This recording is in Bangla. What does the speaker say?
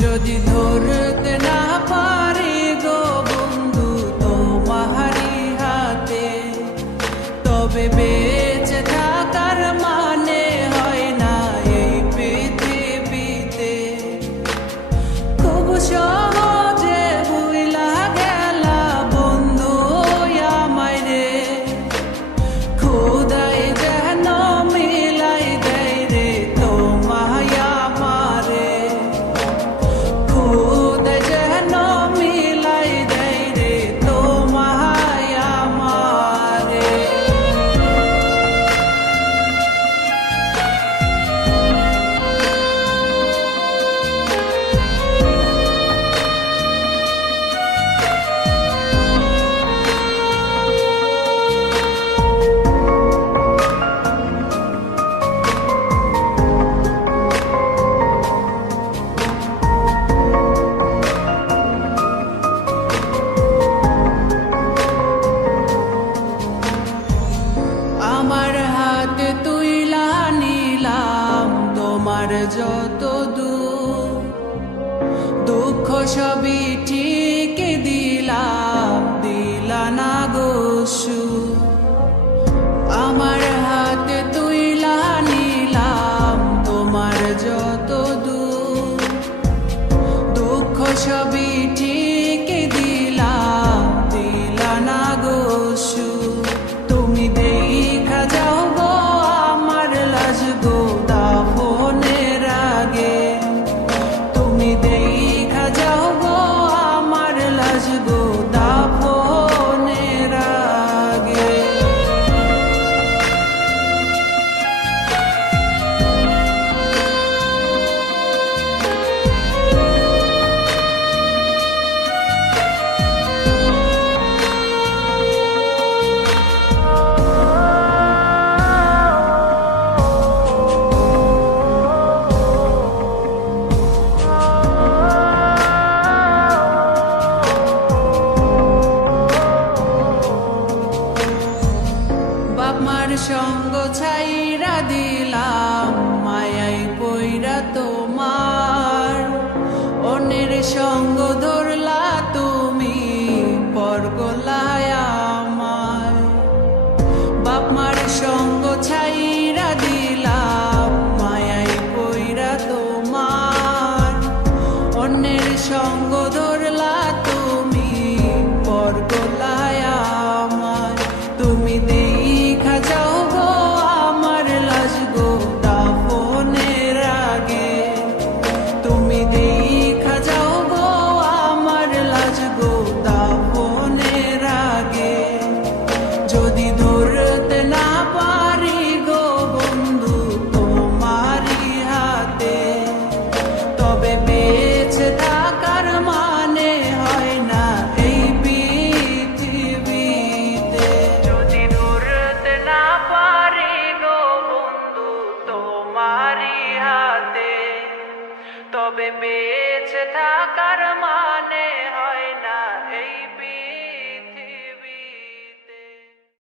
যদি ধরতে না পারি গো বন্ধু তোমারি হাতে, তবে বেঁচে থাকার মানে হয় না এই পৃথিবীতে। খুব সহজে ভুইলা গেলা বন্ধু আমায় রে, খোদাই যেন মিলাই দেয় রে তোমায় আমারে, খোদাই যেন মিলাই দেয় রে তোমায় আমারে। আমার হাতে তুইলা নিলাম তোমার যত দূর, দুঃখ সবই ঠিক দিলাম, দিলা না গো সুর। আমার হাতে তুইলা নিলাম তোমার যত দূর, দুঃখ সবই ঠিক দিলাম, দিলা না গো সুর। তুমি দেখা যাও গো আমার লাজ গো দাফনের আগে, তুমি দেখা যাও গো আমার লাজ গো দাফনের আগে। বাপমার সঙ্গ ছাইরা দিলাম, মায়াই পইরা তোমার, অন্যের সঙ্গ ধরলা তুমি পরগলায় আমার। বাপমার সঙ্গ ছাইরা দিলাম, মায়াই পইরা তোমার, অন্যের সঙ্গ